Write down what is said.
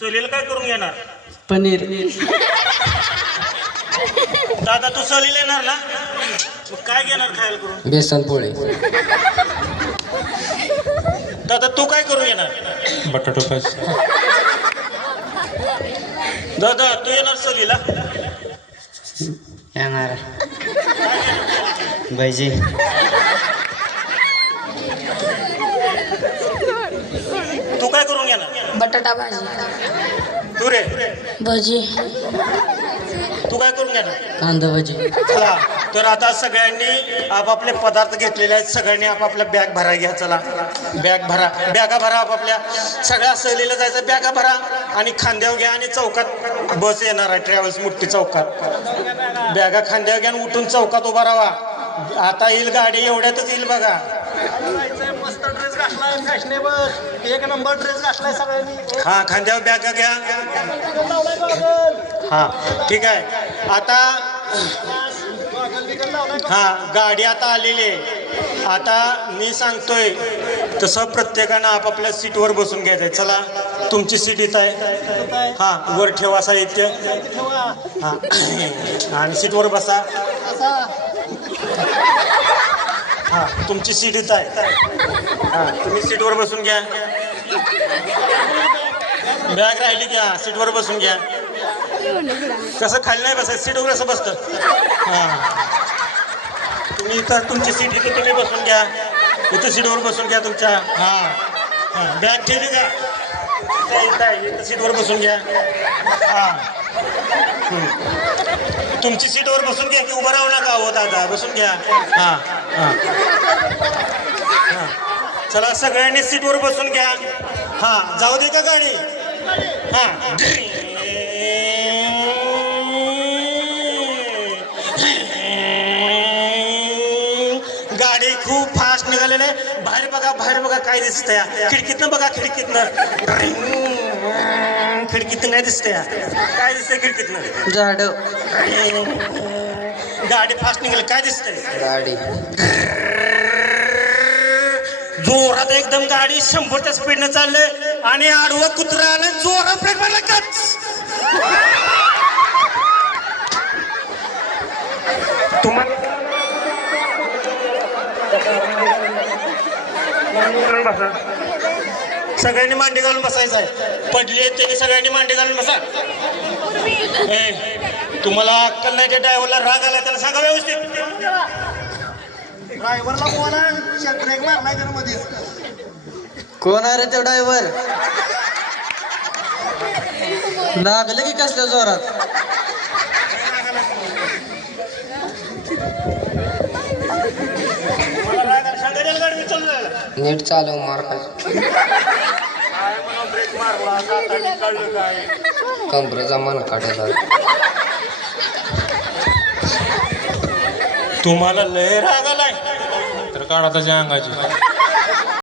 सहलीला काय करून घेणार? पनीर. दादा तू सहलीला येणार ना, मग काय घेणार खायला करून? बेसन पोळी. दादा तू काय करून येणार? बटाटो फ्राय. दादा तू येणार सहलीला? येणार भजी. तू काय करून घेणार? बटाटा भाजी. तू रे भजी. तू काय करून घेणार? कांदा भजी. चला तर आता सगळ्यांनी आपापले पदार्थ घेतलेले आहेत. सगळ्यांनी आपापल्या बॅग भरा घ्या. चला बॅगा भरा आपापल्या. सगळ्या सहलीला जायचं, बॅगा भरा आणि खांद्यावर घ्या. आणि चौकात बस येणार आहे, ट्रॅव्हल्स मोठी चौकात. बॅगा खांद्यावर घ्या आणि उठून चौकात उभा राहा. आता येईल गाडी, एवढ्यातच येईल बघा. मस्त ड्रेस घातलाय, फॅशनेबल एक नंबर ड्रेस घातलाय सगळ्यांनी. हा खांद्यावर बॅगा घ्या. हा ठीक आहे. आता हा गाडी आता आलेली आहे. आता मी सांगतोय तसं प्रत्येकानं आपापल्या सीटवर बसून घ्यायचंय. चला तुमची सीट इथं आहे. हा वर ठेवा साहित्य. हा आणि सीटवर बसा. हा तुमची सीट इथं आहे. हा तुम्ही सीटवर बसून घ्या. बॅग राहिली घ्या, सीटवर बसून घ्या. कसं खाली नाही बसायचं, सीटवर कसं बसतं. हां तुम्ही इथं तुमची सीट इथं तुम्ही बसून घ्या. इथं सीटवर बसून घ्या तुमच्या. हां हां बॅग ठेवली का? इथं आहे, इथं सीटवर बसून घ्या. हां तुमची सीटवर बसून घ्या की उभं राहू नका. हो दादा बसून घ्या. हां हां हां चला सगळ्यांनी सीटवर बसून घ्या. हां जाऊ दे का गाडी? हां गाडी खूप फास्ट निघालेली आहे. बाहेर बघा, बाहेर बघा काय दिसतंय. खिडकीतनं बघा, खिडकीतनं. खिडकीतनं नाही दिसतंय. काय दिसतंय खिडकीतनं? झाड. गाडी फास्ट निघाली, काय दिसतंय? गाडी. जोरात एकदम गाडी 100च्या स्पीडनं चाललंय आणि आडवं कुत्रा आलं, जोरात ब्रेक मारला. कच तुम्हाला सगळ्यांनी मांडी घालून बसायचं आहे. पडली त्यांनी सगळ्यांनी मांडी घालून बसा. तुम्हाला अक्कल नाही, त्या ड्रायव्हरला राग आला त्याला सांगा व्यवस्थित. ड्रायव्हरला बोला, ब्रेक मारलाय त्यानं मध्येच. कोण आहे रे तो ड्रायव्हर? लागलं की कसल्या जोरात? मला राग आला, सांगा त्याला गाडी चालू जायला. नीट चालव मार. काय म्हणून ब्रेक मारला आता कळलं काय? कमरेचा मन काढायला. तुम्हाला लय राग आलाय तर काढा त्याच्या अंगाची.